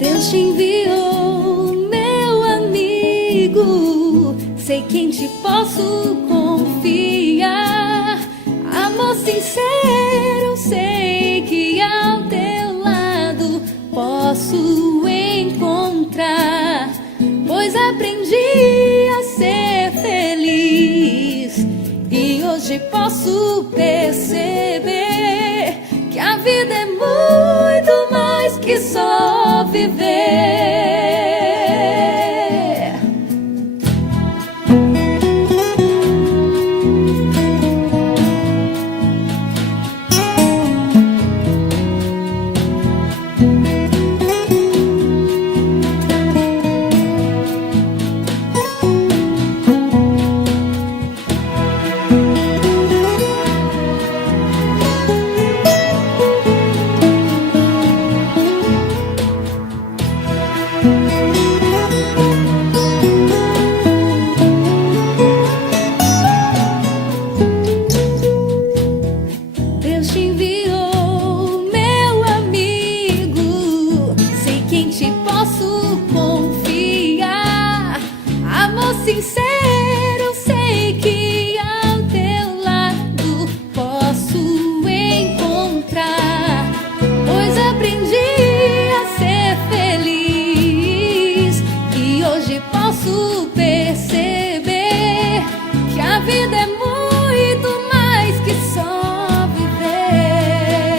Deus te enviou, meu amigo. Sei que em ti posso confiar. Amor sincero, sei que ao teu lado posso encontrar. Pois aprendi a ser feliz e hoje posso perceber que a vida é muito mais que só viver. Deus te enviou, meu amigo. Sei que em ti posso confiar. Amor sincero, sei que ao teu lado posso encontrar. Pois aprendi a ser feliz e hoje posso perceber que a vida é muito mais que só viver.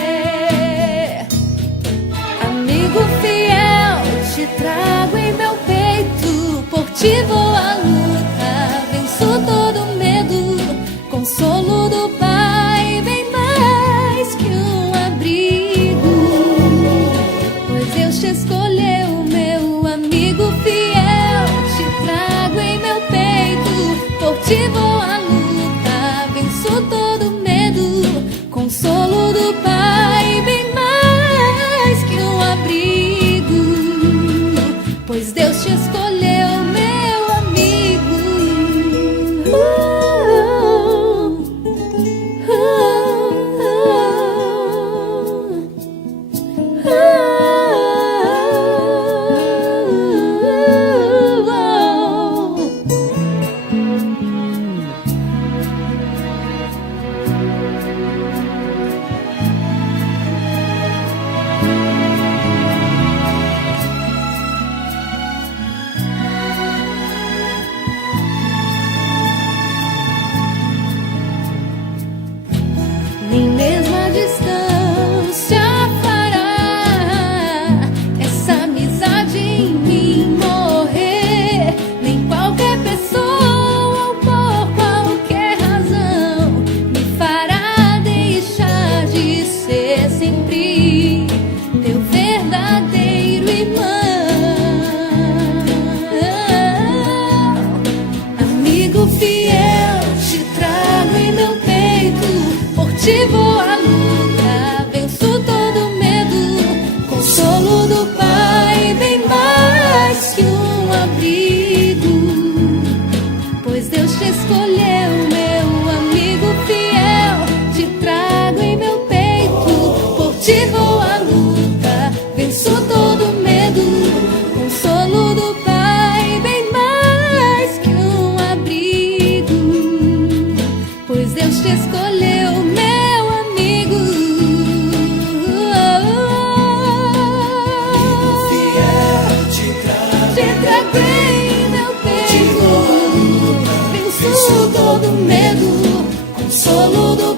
Amigo fiel, te trago em meu peito, por ti vou à luta, venço todo medo, consolo do Pai, bem mais que um abrigo. Pois Deus te escolheu, meu amigo fiel, te trago em meu peito, por ti vou à luta, venço todo medo, consolo do Pai, bem mais que um abrigo. Pois Deus te escolheu, meu amigo. Nem mesmo a distância fará essa amizade em mim morrer. Nem qualquer pessoa ou por qualquer razão me fará deixar de ser sempre teu verdadeiro irmão. Amigo fiel, te trago em meu peito, por ti vou à luta, venço todo medo, consolo do Pai, bem mais que um abrigo. Pois Deus te escolheu, meu amigo fiel, te trago em meu peito, por ti vou à luta, venço todo medo, consolo do Pai, bem mais que um abrigo. Pois Deus te escolheu, meu amigo. Te Te trago em meu peito, venço todo medo, consolo do